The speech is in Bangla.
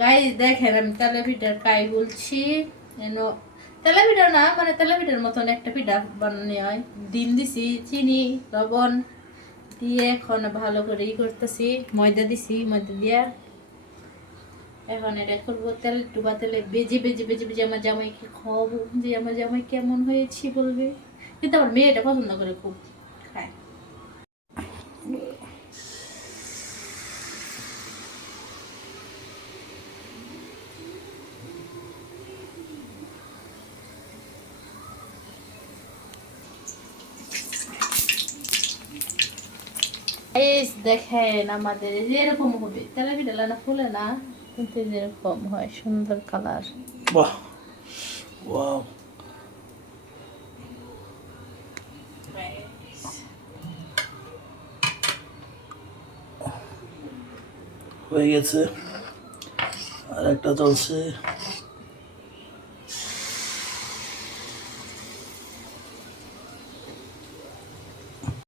গাইস দেখেন আমি তেলে পিঠার কাই বলছি তেলে পিঠা না মানে তেলে পিঠার মতন একটা পিঠা বানানো হয়। ডিম দিছি, চিনি, লবণ দিয়ে এখন ভালো করে করতেছি। ময়দা দিছি, ময়দা দিয়া এখন এটা করবো তেল ডুবা তেলে বেজে বেজে বেজে বেজে আমার জামাইকে খাওয়াবো, যে আমার জামাই কেমন হয়েছে বলবে। কিন্তু আমার মেয়েটা পছন্দ করে খুব, খায়। দেখেন আমাদের যেরকম হবে তেলে পিঠা না ফুলে না, কিন্তু যেরকম হয় সুন্দর কালার। বাহ, ওয়াও, হয়ে গেছে, আর একটা চলছে।